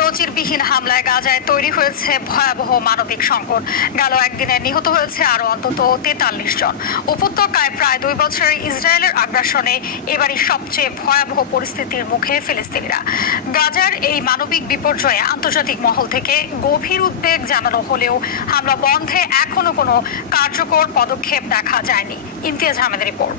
নজিরবিহীন হামলায় গাজায় তৈরি হয়েছে ভয়াবহ মানবিক সংকট। গেল একদিনে নিহত হয়েছে আরো অন্তত 43 জন। উপত্যকায় প্রায় 2 বছরের ইসরায়েলের আগ্রাসনে এবারই সবচেয়ে ভয়াবহ পরিস্থিতির মুখে ফিলিস্তিনিরা। গাজার এই মানবিক বিপর্যয়ে আন্তর্জাতিক মহল থেকে গভীর উদ্বেগ জানানো হলেও হামলা বন্ধে এখনো কোনো কার্যকর পদক্ষেপ দেখা যায়নি। ইমতিয়াজ আহমেদের রিপোর্ট।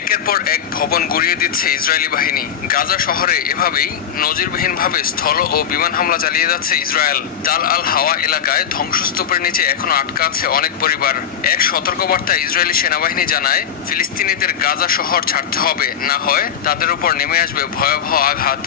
একের পর এক ভবন গুড়িয়ে দিচ্ছে ইসরায়েলি বাহিনী। গাজা শহরে এভাবেই নজিরবিহীনভাবে স্থল ও বিমান হামলা চালিয়ে যাচ্ছে ইসরায়েল। তাল আল হাওয়া এলাকায় ধ্বংসস্তূপের নিচে এখনো আটকা আছে অনেক পরিবার। এক সতর্কবার্তায় ইসরায়েলি সেনাবাহিনী জানায়, ফিলিস্তিনিদের গাজা শহর ছাড়তে হবে, না হয় তাদের উপর নেমে আসবে ভয়াবহ আঘাত।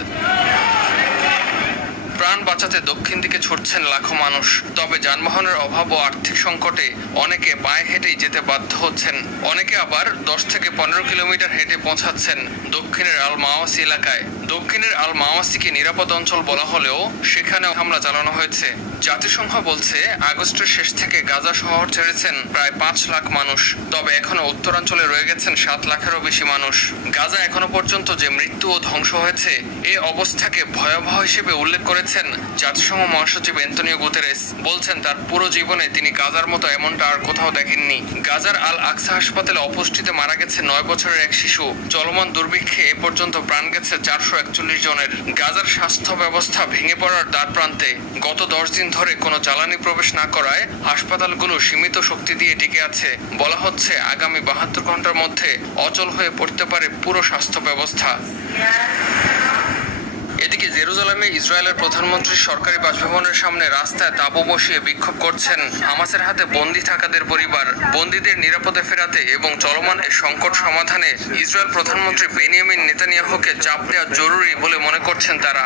প্রাণ বাঁচাতে দক্ষিণ দিকে ছুটছেন লাখো মানুষ। তবে যানবাহনের অভাব ও আর্থিক সংকটে অনেকে পায়ে হেঁটেই যেতে বাধ্য হচ্ছেন। অনেকে আবার 10 থেকে 15 কিলোমিটার হেঁটে পৌঁছাচ্ছেন দক্ষিণের আল মাওয়াসি এলাকায়। দক্ষিণের আল মাওয়াসিকে নিরাপদ অঞ্চল বলা হলেও সেখানেও হামলা চালানো হয়েছে। জাতিসংঘ বলছে, আগস্টের শেষ থেকে গাজা শহর ছেড়েছেন প্রায় 5 লাখ মানুষ। তবে এখনো উত্তরাঞ্চলে রয়ে গেছেন 7 লাখেরও বেশি মানুষ। গাজা এখনো পর্যন্ত যে মৃত্যু ও ধ্বংস হয়েছে, এই অবস্থাকে ভয়াবহ হিসেবে উল্লেখ করেছেন জাতিসংঘ মহাসচিব অ্যান্তনিও গুতেরেস। বলছেন, তার পুরো জীবনে তিনি গাজার মতো এমনটা আর কোথাও দেখেননি। গাজার আল আকসা হাসপাতালে অপুষ্টিতে মারা গেছে 9 বছরের এক শিশু। চলমান দুর্ভিক্ষে এ পর্যন্ত প্রাণ গেছে 441 জনের। গাজার স্বাস্থ্য ব্যবস্থা ভেঙে পড়ার দ্বার প্রান্তে। গত 10 দিন ধরে কোনো জ্বালানি প্রবেশ না করায় হাসপাতালগুলো সীমিত শক্তি দিয়ে টিকে আছে। বলা হচ্ছে, আগামী 72 ঘন্টার মধ্যে অচল হয়ে পড়তে পারে পুরো স্বাস্থ্য ব্যবস্থা। এদিকে জেরুজালেমে ইসরায়েলের প্রধানমন্ত্রীর সরকারি বাসভবনের সামনে রাস্তায় তাঁবু বসিয়ে বিক্ষোভ করছেন হামাসের হাতে বন্দী থাকাদের পরিবার। বন্দীদের নিরাপদে ফেরাতে এবং চলমান এই সংকট সমাধানে ইসরায়েল প্রধানমন্ত্রী বেনিয়ামিন নেতানিয়াহুকে চাপ দেওয়া জরুরি বলে মনে করছেন তারা।